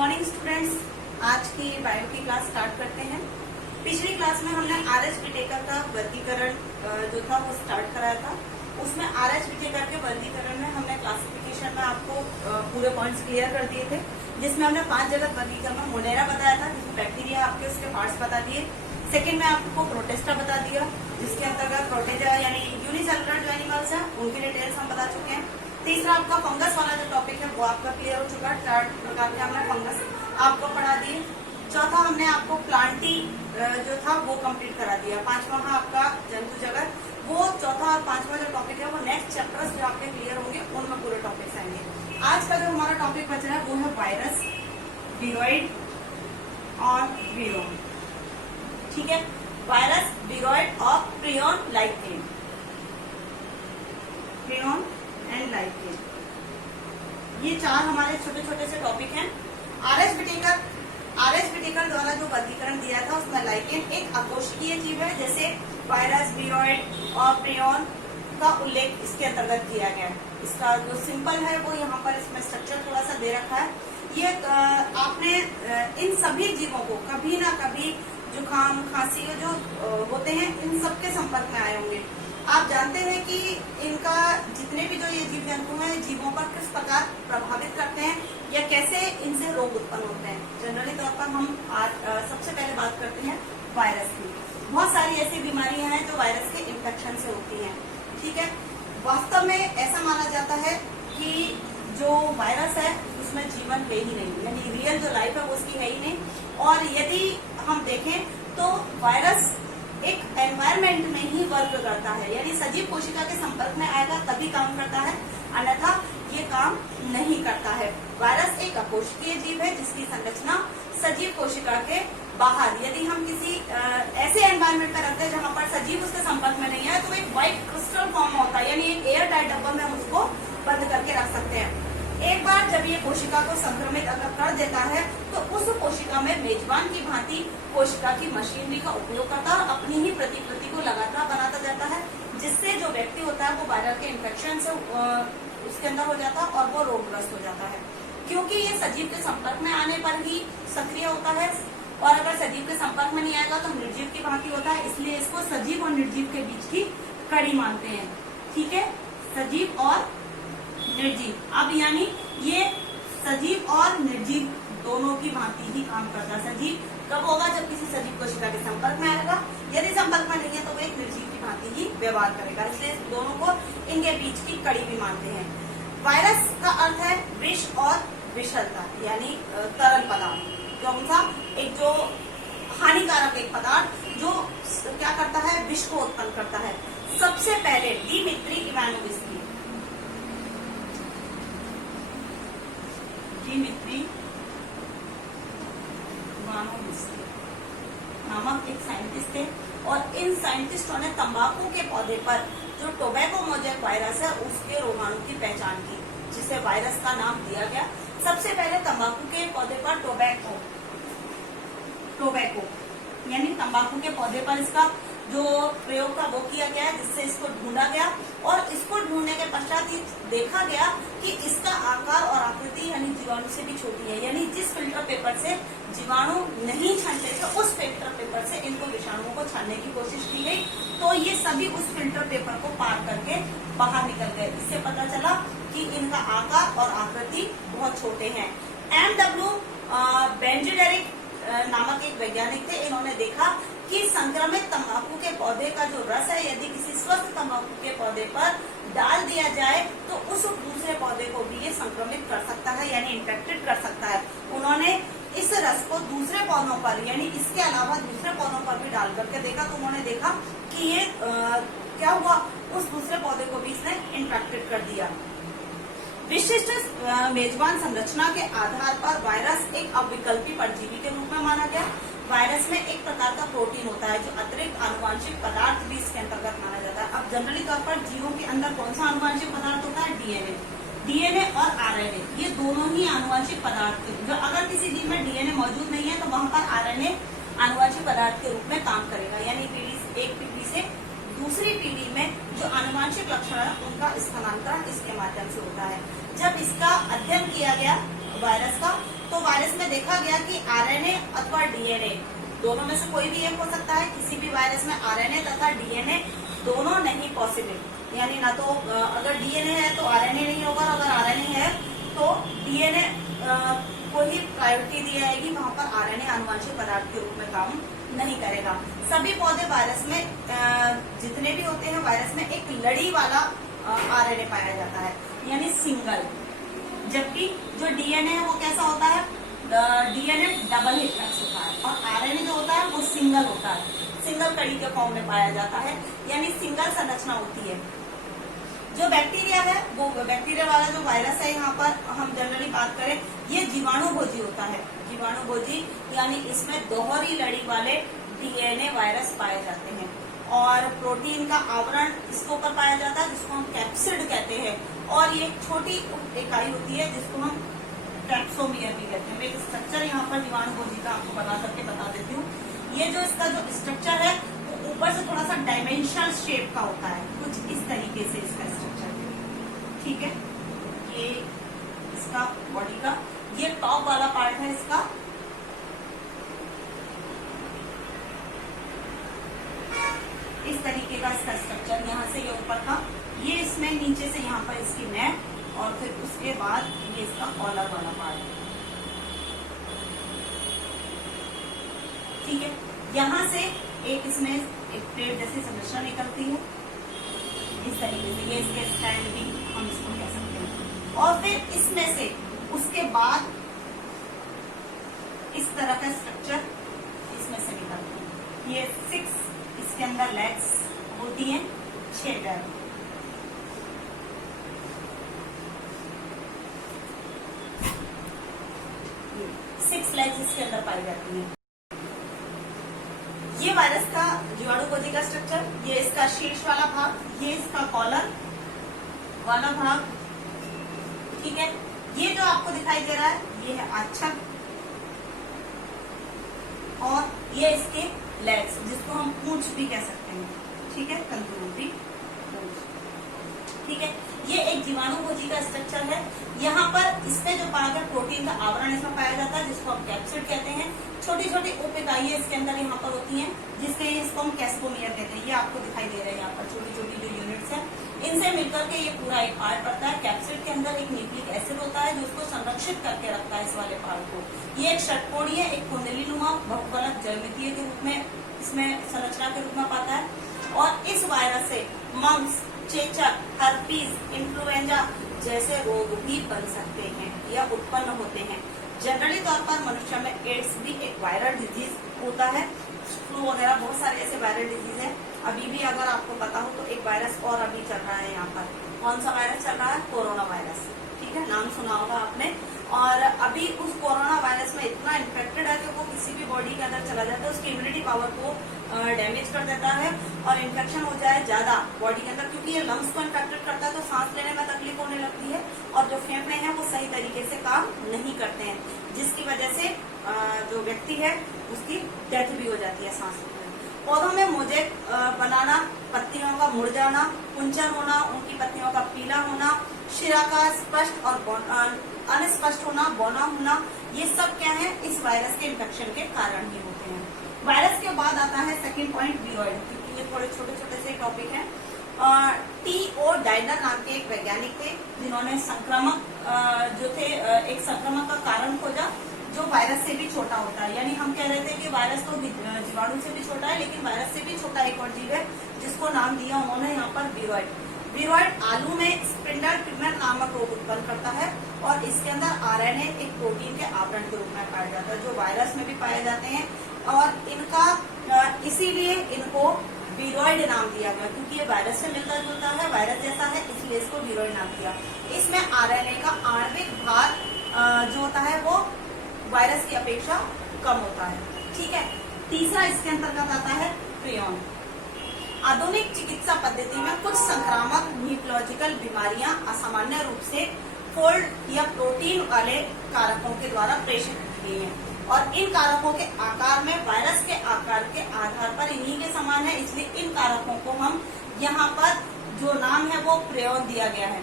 Morning students, आज की bio की क्लास स्टार्ट करते हैं। पिछली क्लास में हमने आरएच विटेकर का वर्गीकरण जो था वो स्टार्ट कराया था। उसमें आरएच विटेकर के वर्गीकरण में हमने क्लासिफिकेशन में आपको पूरे पॉइंट्स क्लियर कर दिए थे, जिसमें हमने 5 जगह वर्गीकरण में मोनेरा बताया था, जिसमें बैक्टीरिया आपके उसके पार्ट्स बता दिए। सेकेंड में आपको प्रोटेस्टा बता दिया, जिसके अंतर्गत प्रोटेजा यानी यूनिसेलुलर जो एनिमल्स है उनकी डिटेल्स हम बता चुके हैं। तीसरा आपका फंगस वाला जो टॉपिक है वो आपका क्लियर हो चुका है। 4 प्रकार के हमने फंगस आपको पढ़ा दिए। चौथा हमने आपको प्लांटी जो था वो कंप्लीट करा दिया। 5वां आपका जंतु जगत, वो चौथा और 5वां जो टॉपिक है वो नेक्स्ट चैप्टर्स जो आपके क्लियर होंगे उनमें पूरे टॉपिक्स आएंगे। आज का जो हमारा टॉपिक बच रहा है वो है वायरस, विरोइड और विरोन। ठीक है, वायरस, विरोइड और prion lichen, prion and lichen, ये 4 हमारे छोटे छोटे से टॉपिक हैं। आरएच विटेकर द्वारा जो वर्गीकरण दिया था उसमें लाइकेन एक अकोशिकीय जीव है, जैसे वायरस, विरोइड और प्रियन का उल्लेख इसके अंतर्गत किया गया है। इसका जो सिंपल है वो यहाँ पर इसमें स्ट्रक्चर थोड़ा सा दे रखा है। ये आपने इन सभी जीवों को कभी ना कभी जुकाम, खांसी जो होते हैं इन सबके संपर्क में आए होंगे। आप जानते हैं कि इनका जितने भी जो ये जीव जंतु हैं जीवों पर किस प्रकार प्रभावित करते हैं या कैसे इनसे रोग उत्पन्न होते हैं। जनरली तौर पर हम आज सबसे पहले बात करते हैं वायरस की। बहुत सारी ऐसी बीमारियां हैं जो वायरस के इन्फेक्शन से होती हैं। ठीक है, वास्तव में ऐसा माना जाता है कि जो वायरस है उसमें जीवन है ही नहीं, यानी रियल जो लाइफ है वो उसकी है ही नहीं। और यदि हम देखें तो वायरस एक एनवायरमेंट में ही वर्क करता है, यानी सजीव कोशिका के संपर्क में आएगा तभी काम करता है, अन्यथा ये काम नहीं करता है। वायरस एक अकोशिकीय जीव है जिसकी संरचना सजीव कोशिका के बाहर, यदि हम किसी ऐसे एनवायरमेंट में रखते हैं जहां पर सजीव उसके संपर्क में नहीं है तो एक व्हाइट क्रिस्टल फॉर्म होता है, यानी एक एयर टाइट डब्बा में हम उसको बंद करके रख सकते हैं। एक बार जब ये कोशिका को संक्रमित अगर कर देता है तो उस कोशिका में मेजबान की भांति कोशिका की मशीनरी का उपयोग करता है और अपनी ही प्रतिकृति को लगातार बनाता जाता है, जिससे जो व्यक्ति होता है वो वायरल के इन्फेक्शन से उसके अंदर हो जाता है और वो रोगग्रस्त हो जाता है। क्योंकि ये सजीव के संपर्क में आने पर ही सक्रिय होता है और अगर सजीव के संपर्क में नहीं आएगा तो निर्जीव की भांति होता है, इसलिए इसको सजीव और निर्जीव के बीच की कड़ी मानते हैं। ठीक है, सजीव और निर्जीव। अब यानी ये सजीव और निर्जीव दोनों की भांति ही काम करता है। सजीव कब होगा? जब किसी सजीव कोशिका के संपर्क में आएगा, यदि संपर्क में नहीं है तो वो एक निर्जीव की भांति ही व्यवहार करेगा, इसलिए दोनों को इनके बीच की कड़ी भी मानते हैं। वायरस का अर्थ है विष और विषलता, यानी तरल पदार्थ। कौन सा? एक जो हानिकारक एक पदार्थ जो क्या करता है, विष को उत्पन्न करता है। सबसे पहले डिमित्री इवानोविच नामक एक साइंटिस्ट थे और इन साइंटिस्टों ने तंबाकू के पौधे पर जो टोबैको मोजेक वायरस है उसके रोगाणु की पहचान की, जिसे वायरस का नाम दिया गया। सबसे पहले तंबाकू के पौधे पर टोबैको यानी तंबाकू के पौधे पर इसका जो प्रयोग था वो किया गया, जिससे इसको ढूंढा गया और इसको ढूंढने के पश्चात देखा गया कि इसका आकार और आकृति यानी जीवाणु से भी छोटी है, यानी जिस फिल्टर पेपर से जीवाणु नहीं छानते थे उस फिल्टर पेपर से इनको विषाणुओं को छानने की कोशिश की गई, तो ये सभी उस फिल्टर पेपर को पार करके बाहर निकल गए। इससे पता चला कि इनका आकार और आकृति बहुत छोटे हैं। M.W. बेंजेडेरिक नामक एक वैज्ञानिक थे, इन्होंने देखा कि संक्रमित तंबाकू के पौधे का जो रस है यदि किसी स्वस्थ तंबाकू के पौधे पर डाल दिया जाए तो उस दूसरे पौधे को भी ये संक्रमित कर सकता है, यानी इन्फेक्टेड कर सकता है। उन्होंने इस रस को दूसरे पौधों पर यानी इसके अलावा दूसरे पौधों पर भी डाल करके देखा, तो उन्होंने देखा कि ये क्या हुआ, उस दूसरे पौधे को भी इसने इन्फेक्टेड कर दिया। विशिष्ट मेजबान संरचना के आधार पर वायरस एक अविकल्पी परजीवी के रूप में माना गया। वायरस में एक प्रकार का प्रोटीन होता है जो अतिरिक्त आनुवांशिक पदार्थ भी इसके अंतर्गत माना जाता है। अब जनरली तौर पर जीवों के अंदर कौन सा आनुवांशिक पदार्थ होता है? डीएनए और आरएनए, ये दोनों ही आनुवांशिक पदार्थ थे। जो अगर किसी जीव में डीएनए मौजूद नहीं है तो वहां पर आरएनए आनुवांशिक पदार्थ के रूप में काम करेगा, यानी एक पीढ़ी से दूसरी पीढ़ी में जो आनुवांशिक लक्षण है उनका स्थानांतरण इसके माध्यम से होता है। जब इसका अध्ययन किया गया वायरस का तो वायरस में देखा गया कि आरएनए अथवा डीएनए दोनों में से कोई भी एक हो सकता है। किसी भी वायरस में आरएनए तथा डीएनए दोनों नहीं पॉसिबल, यानी ना तो अगर डीएनए है तो आरएनए नहीं होगा, और अगर आरएनए है तो डीएनए को ही प्रायोरिटी दी जाएगी, वहां पर आरएनए आनुवंशिक पदार्थ के रूप में काम नहीं करेगा। सभी पौधे वायरस में जितने भी होते हैं वायरस में एक लड़ी वाला आरएनए पाया जाता है, यानी सिंगल। जबकि जो डीएनए है वो कैसा होता है, डीएनए डबल हेलिक्स होता है, और आरएनए जो होता है वो सिंगल होता है, सिंगल कड़ी के फॉर्म में पाया जाता है, यानी सिंगल संरचना होती है। जो बैक्टीरिया है वो बैक्टीरिया वाला जो वायरस है, यहाँ पर हम जनरली बात करें, ये जीवाणुभोजी होता है। जीवाणुभोजी यानी इसमें दोहरी लड़ी वाले डीएनए वायरस पाए जाते हैं, और प्रोटीन का आवरण इसके ऊपर पाया जाता है जिसको हम कैप्सिड कहते हैं, और ये एक छोटी इकाई होती है जिसको हम कैप्सोमियर भी कहते हैं। एक स्ट्रक्चर यहाँ पर जीवाणुभोजी का आपको बता करके बता देती हूँ। ये जो इसका जो स्ट्रक्चर है वो ऊपर से थोड़ा सा डायमेंशनल शेप का होता है, कुछ इस तरीके से इसका स्ट्रक्चर, ठीक है। ये इसका बॉडी का ये टॉप वाला पार्ट है इसका, इस तरीके का इसका स्ट्रक्चर, यहाँ से ये ऊपर का, ये इसमें नीचे से यहाँ पर इसकी नेक, और फिर उसके बाद ये इसका कॉलर वाला पार्ट, ठीक है। यहाँ से एक इसमें एक प्लेट जैसी संरचना निकलती है इस तरीके से, ये इसके स्टैंड भी हम इसको कह सकते हैं। और फिर इसमें से उसके बाद इस तरह का स्ट्रक्चर इसमें से निकलता है। ये 6 इसके अंदर लेग्स होती हैं, 6 पैर, सिक्स लेग्स इसके अंदर पाई जाती हैं। ये वायरस का जीवाणुभोजी का स्ट्रक्चर, ये इसका शीर्ष वाला भाग, ये इसका कॉलर वाला भाग, ठीक है। ये जो आपको दिखाई दे रहा है ये है आच्छक, और ये इसके लेग्स जिसको हम पूंछ भी कह सकते हैं, ठीक है, तंतुरूपी पूंछ, ठीक है। ये एक जीवाणुभोजी का स्ट्रक्चर है। यहाँ पर इसमें जो पाकर प्रोटीन का आवरण इसमें पाया जाता है जिसको हम कैप्सिड कहते हैं। छोटी छोटी उप इकाइयां इसके अंदर यहाँ पर होती हैं जिसके इसको हम कैस्पोमियर कहते हैं। ये आपको दिखाई दे रहे हैं यहाँ पर छोटी छोटी जो यूनिट्स हैं, इनसे मिलकर के ये पूरा एक पार्ट बनता है। कैप्सिड के अंदर एक न्यूक्लिक एसिड होता है जो उसको संरक्षित करके रखता है इस वाले पार्ट को। ये एक षटकोणीय, एक कुंडलीनुमा बहुफलक ज्यामितीय के रूप में इसमें संरचना के रूप में पाता है। और इस वायरस से मम्स, चेचक, हर्पीज, इन्फ्लुएंजा जैसे रोग भी बन सकते हैं या उत्पन्न होते हैं। जनरली तौर पर मनुष्य में एड्स भी एक वायरल डिजीज होता है। फ्लू वगैरह बहुत सारे ऐसे वायरल डिजीज है। अभी भी अगर आपको पता हो तो एक वायरस और अभी चल रहा है यहाँ पर। कौन सा वायरस चल रहा है? कोरोना वायरस, ठीक है, नाम सुना होगा आपने। और अभी उस कोरोना वायरस में इतना इन्फेक्टेड है कि वो किसी भी बॉडी के अंदर चला जाता है, उसकी इम्यूनिटी पावर को डैमेज कर देता है और इन्फेक्शन हो जाए ज्यादा बॉडी के अंदर, क्योंकि ये लंग्स को इन्फेक्टेड करता है तो सांस लेने में तकलीफ होने लगती है और जो फेफड़े हैं वो सही तरीके से काम नहीं करते हैं, जिसकी वजह से जो व्यक्ति है उसकी डेथ भी हो जाती है सांस लेने में। पौधों में मोजेक बनाना, पत्तियों का मुड़ जाना, पुंचर होना, उनकी पत्तियों का पीला होना, शिरा का स्पष्ट और अनस्पष्ट होना, बौना होना, ये सब क्या है? इस वायरस के इन्फेक्शन के कारण ही होते हैं। वायरस के बाद आता है सेकंड पॉइंट, वीरोइड, क्योंकि ये थोड़े छोटे छोटे से टॉपिक हैं। T.O. डायनर नाम के एक वैज्ञानिक थे जिन्होंने संक्रमक जो थे एक संक्रमक का कारण खोजा जो वायरस से भी छोटा होता है। यानी हम कह रहे थे कि वायरस तो जीवाणु से भी छोटा है, लेकिन वायरस से भी छोटा एक और जीव है जिसको नाम दिया उन्होंने यहाँ पर वीरोइड। वीरोइड आलू में स्पिंडल ट्यूमर नामक रोग उत्पन्न करता है और इसके अंदर आरएनए एक प्रोटीन के आवरण के रूप में पाया जाता है जो वायरस में भी पाए जाते हैं। और इनका इसीलिए इनको वीरोइड नाम दिया गया, क्योंकि ये वायरस से मिलता जुलता है, वायरस जैसा है, इसलिए इसको वीरोइड नाम दिया। इसमें आरएनए का आणविक भार जो होता है वो वायरस की अपेक्षा कम होता है, ठीक है। तीसरा इसके अंतर्गत आता है प्रियॉन। आधुनिक चिकित्सा पद्धति में कुछ संक्रामक न्यूरोलॉजिकल बीमारियां असामान्य रूप से फोल्ड या प्रोटीन वाले कारकों के द्वारा प्रेषित होती हैं और इन कारकों के आकार में वायरस के आकार के आधार पर इन्हीं के समान है, इसलिए इन कारकों को हम यहाँ पर जो नाम है वो प्रियॉन दिया गया है,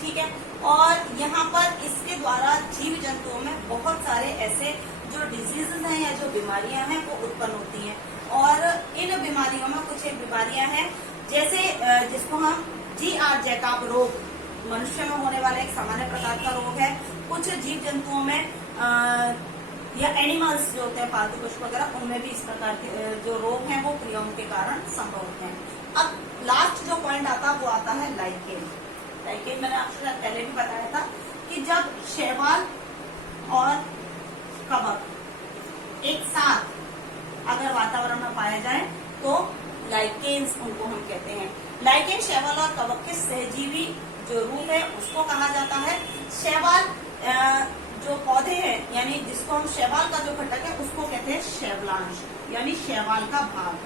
ठीक है। और यहाँ पर इसके द्वारा जीव जंतुओं में बहुत सारे ऐसे जो डिजीजेज हैं या जो बीमारियां हैं वो उत्पन्न होती हैं। और इन बीमारियों में कुछ एक बीमारियां हैं जैसे जिसको हम GR जैकब रोग, मनुष्य में होने वाला एक सामान्य प्रकार का रोग है। कुछ जीव जंतुओं में या एनिमल्स जो होते हैं पालतू पशु वगैरह, उनमें भी इस प्रकार के जो रोग हैं वो क्रियाओं के कारण संभव होते हैं। अब लास्ट जो पॉइंट आता है वो आता है लाइकेन। लाइकेन मैंने आपको पहले भी बताया था कि जब शैवाल और कवक एक साथ अगर वातावरण में पाए जाए तो लाइकेन्स उनको हम कहते हैं। लाइकेन शैवाल और कवक के सहजीवी जो रूप है उसको कहा जाता है। शैवाल जो पौधे हैं यानी जिसको हम शैवाल का जो घटक है उसको कहते हैं शैवलांश, यानी शैवाल का भाग,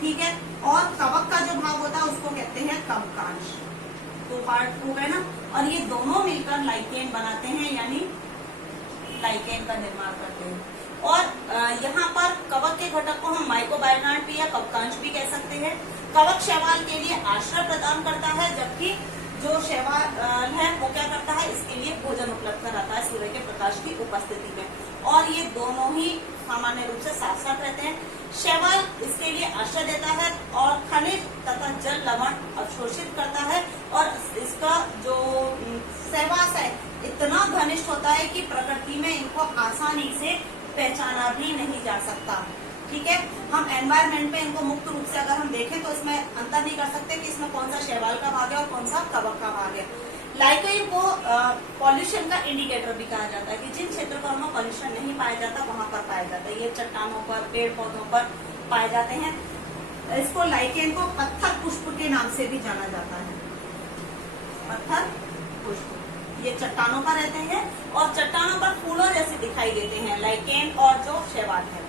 ठीक है। और कवक का जो भाग होता है उसको कहते हैं कवकांश। तो पार्ट हो गए ना, और ये दोनों मिलकर लाइकेन बनाते हैं यानी लाइकेन का निर्माण करते हैं। और यहाँ पर कवक के घटक को हम माइक्रोबायोन्ट भी या कवकांश भी कह सकते हैं। कवक शैवाल के लिए आश्रय प्रदान करता है, जबकि जो शैवाल है वो क्या करता है, इसके लिए भोजन उपलब्ध कराता है सूर्य के प्रकाश की उपस्थिति में। और ये दोनों ही सामान्य रूप से साथ साथ रहते हैं। शैवाल इसके लिए आश्रय देता है और खनिज तथा जल लवण अवशोषित करता है। और इसका जो सहवास है इतना घनिष्ठ होता है कि प्रकृति में इनको आसानी से पहचाना भी नहीं जा सकता, ठीक है। हम एनवायरमेंट में इनको मुक्त रूप से अगर हम देखें तो इसमें अंतर नहीं कर सकते कि इसमें कौन सा शैवाल का भाग है और कौन सा कवक का भाग है। लाइकेन को पॉल्यूशन का इंडिकेटर भी कहा जाता है कि जिन क्षेत्रों पर हमें पॉल्यूशन नहीं पाया जाता वहां पर पाया जाता है। ये चट्टानों पर, पेड़ पौधों पर पाए जाते हैं। इसको लाइकेन को पत्थर पुष्प के नाम से भी जाना जाता है। पत्थर पुष्प ये चट्टानों पर रहते हैं और चट्टानों पर फूलों जैसे दिखाई देते हैं लाइकेन और जो शैवाल है,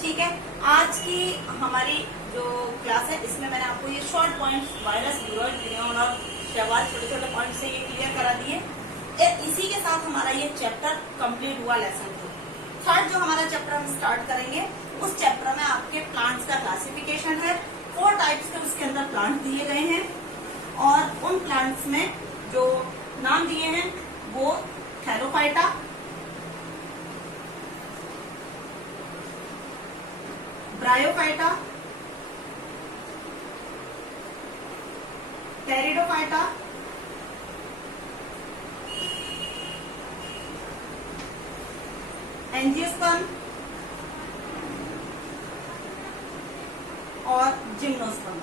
ठीक है। आज की हमारी जो क्लास है इसमें मैंने आपको ये शॉर्ट पॉइंट्स वायरस, वीरोइड, ग्रियोन और शैवाल छोटे छोटे पॉइंट से ये क्लियर करा दिए। इसी के साथ हमारा ये चैप्टर कंप्लीट हुआ लेसन 2। थर्ड जो हमारा चैप्टर हम स्टार्ट करेंगे उस चैप्टर में आपके प्लांट्स का क्लासिफिकेशन है। 4 टाइप्स के उसके अंदर प्लांट दिए गए हैं और उन प्लांट्स में जो नाम दिए हैं वो थैलोफाइटा, ब्रायोफाइटा, टेरिडोफाइटा, एंजियोस्पर्म और जिम्नोस्पर्म,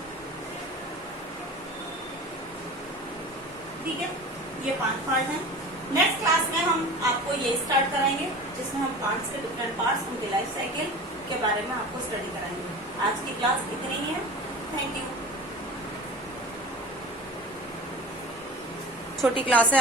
ठीक है। ये 5 पार्ट हैं। नेक्स्ट क्लास में हम आपको ये स्टार्ट कराएंगे जिसमें हम प्लांट्स के डिफरेंट पार्ट्स, उनके लाइफ साइकिल के बारे में आपको स्टडी कराएंगे। आज की क्लास इतनी ही है। Thank you. छोटी क्लास है।